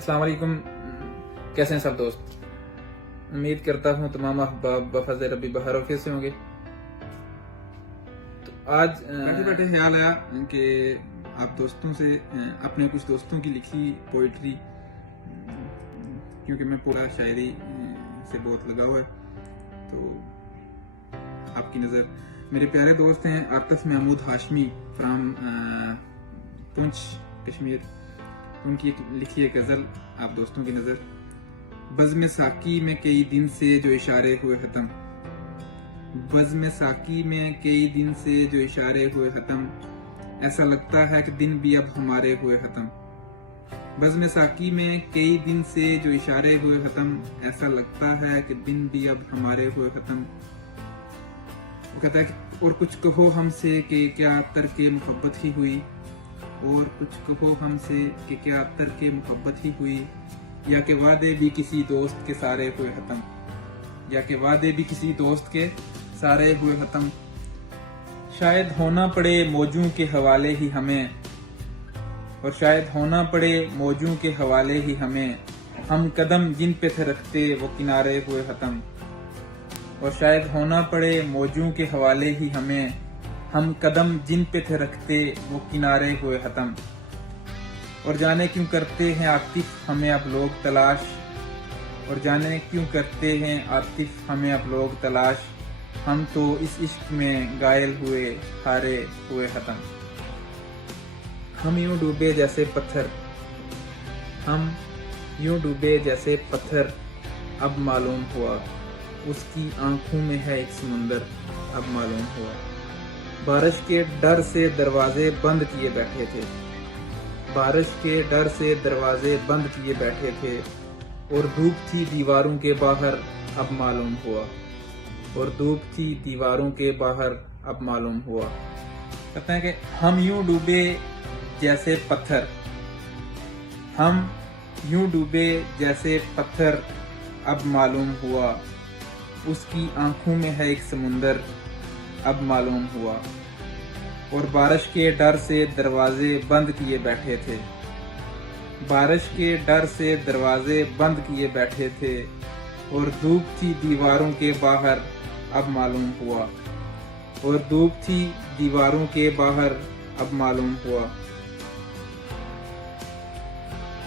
अस्सलाम वालेकुम। कैसे हैं सब दोस्त? उम्मीद करता हूँ तमाम अहबाब बफज़ रब्बी बहरौफे से होंगे। तो आज बैठे बैठे ख्याल आया कि आप दोस्तों से अपने कुछ दोस्तों की लिखी पोइट्री, क्योंकि मैं पूरा शायरी से बहुत लगाव है, तो आपकी नज़र मेरे प्यारे दोस्त हैं आतिफ महमूद हाशमी फ्राम पुंछ कश्मीर, उनकी एक लिखी एक गज़ल आप दोस्तों की नज़र। बज़्म साकी में कई दिन से जो इशारे हुए खत्म, बज़्म साकी में कई दिन से जो इशारे हुए खत्म, ऐसा लगता है कि दिन भी अब हमारे हुए खत्म। बज़्म साकी में कई दिन से जो इशारे हुए खत्म, ऐसा लगता है कि दिन भी अब हमारे हुए खत्म। वो कहता है कि और कुछ कहो हमसे कि क्या तर्के मोहब्बत ही हुई, और कुछ कहो हमसे कि क्या तर्के मोहब्बत ही हुई, या कि वादे भी किसी दोस्त के सारे हुए खत्म, या कि वादे भी किसी दोस्त के सारे हुए खत्म। शायद होना पड़े मौजों के हवाले ही हमें, और शायद होना पड़े मौजों के हवाले ही हमें, हम कदम जिन पे थे रखते वो किनारे हुए खत्म। और शायद होना पड़े मौजों के हवाले ही हमें, हम कदम जिन पे थे रखते वो किनारे हुए खत्म। और जाने क्यों करते हैं आतिफ हमें अब लोग तलाश, और जाने क्यों करते हैं आतिफ हमें अब लोग तलाश, हम तो इस इश्क में घायल हुए हारे हुए खत्म। हम यूं डूबे जैसे पत्थर, हम यूं डूबे जैसे पत्थर, अब मालूम हुआ उसकी आंखों में है एक समुंदर, अब मालूम हुआ। बारिश के डर से दरवाजे बंद किए बैठे थे, बारिश के डर से दरवाजे बंद किए बैठे थे, और धूप थी दीवारों के बाहर अब मालूम हुआ, और धूप थी दीवारों के बाहर अब मालूम हुआ। कहते हैं कि हम यूं डूबे जैसे पत्थर, हम यूं डूबे जैसे पत्थर, अब मालूम हुआ उसकी आंखों में है एक समुंदर, अब मालूम हुआ। और बारिश के डर से दरवाजे बंद किए बैठे थे, बारिश के डर से दरवाजे बंद किए बैठे थे, और धूप थी दीवारों के बाहर अब मालूम हुआ, और धूप थी दीवारों के बाहर अब मालूम हुआ।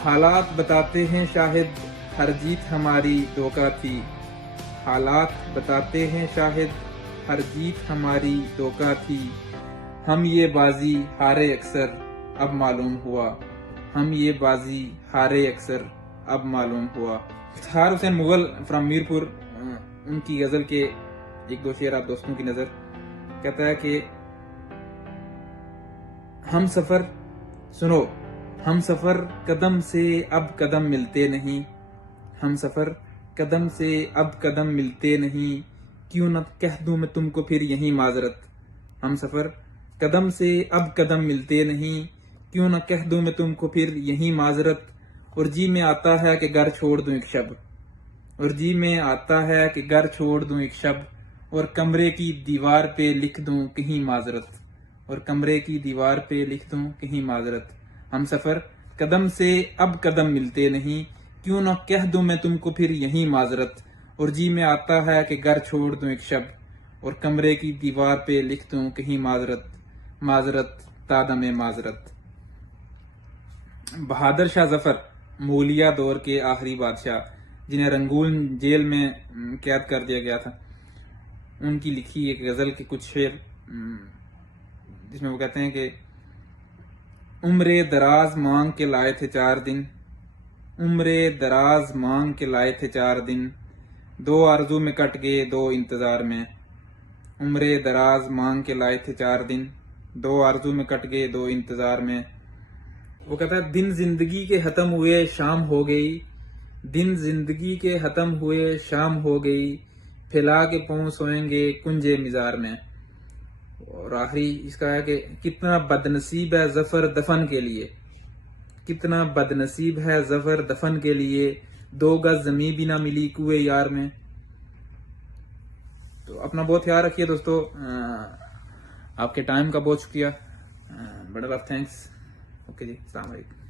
हालात बताते हैं शाहिद हर जीत हमारी धोखा थी, हालात बताते हैं शाहिद हर जीत हमारी धोखा थी, हम ये बाजी हारे अक्सर अब मालूम हुआ, हम ये बाजी हारे अक्सर अब मालूम हुआ। इफ्तिखार हुसैन मुगल फ्रॉम मीरपुर, उनकी गजल के एक दो शेर आप दोस्तों की नजर। कहता है कि हम सफर सुनो, हम सफर कदम से अब कदम मिलते नहीं, हम सफर कदम से अब कदम मिलते नहीं, क्यों न कह दूं मैं तुमको फिर यही माजरत। हम सफर कदम से अब कदम मिलते नहीं, क्यों न कह दूं मैं तुमको फिर यही माजरत। और जी में आता है कि घर छोड़ दूं एक शब, और जी में आता है कि घर छोड़ दूं एक शब, और कमरे की दीवार पे लिख दूं कहीं माजरत, और कमरे की दीवार पे लिख दूं कहीं माजरत। हम सफर कदम से अब कदम मिलते नहीं, क्यों न कह दूं मैं तुमको फिर यही माजरत। और जी में आता है कि घर छोड़ दूं एक शब, और कमरे की दीवार पे लिख दूं कहीं माजरत, माजरत तादमे माजरत। बहादुर शाह जफर मुगलिया दौर के आखिरी बादशाह, जिन्हें रंगून जेल में कैद कर दिया गया था, उनकी लिखी एक गजल के कुछ शेर, जिसमें वो कहते हैं कि उम्रे दराज मांग के लाए थे 4 दिन, उम्रे दराज मांग के लाए थे 4 दिन, 2 आरजू में कट गए 2 इंतजार में। उम्रे दराज मांग के लाए थे 4 दिन, 2 आरजू में कट गए 2 इंतजार में। वो कहता है दिन जिंदगी के खत्म हुए शाम हो गई, दिन जिंदगी के खत्म हुए शाम हो गई, फैला के पांव सोएंगे कुंजे मिजार में। और आखिरी इसका है कि कितना बदनसीब है जफर दफन के लिए, कितना बदनसीब है जफर दफन के लिए, 2 गज जमीन भी ना मिली कुएं यार में। तो अपना बहुत ख्याल रखिए दोस्तों, आपके टाइम का बहुत शुक्रिया, बड़ा लव थैंक्स। ओके जी, अस्सलाम वालेकुम।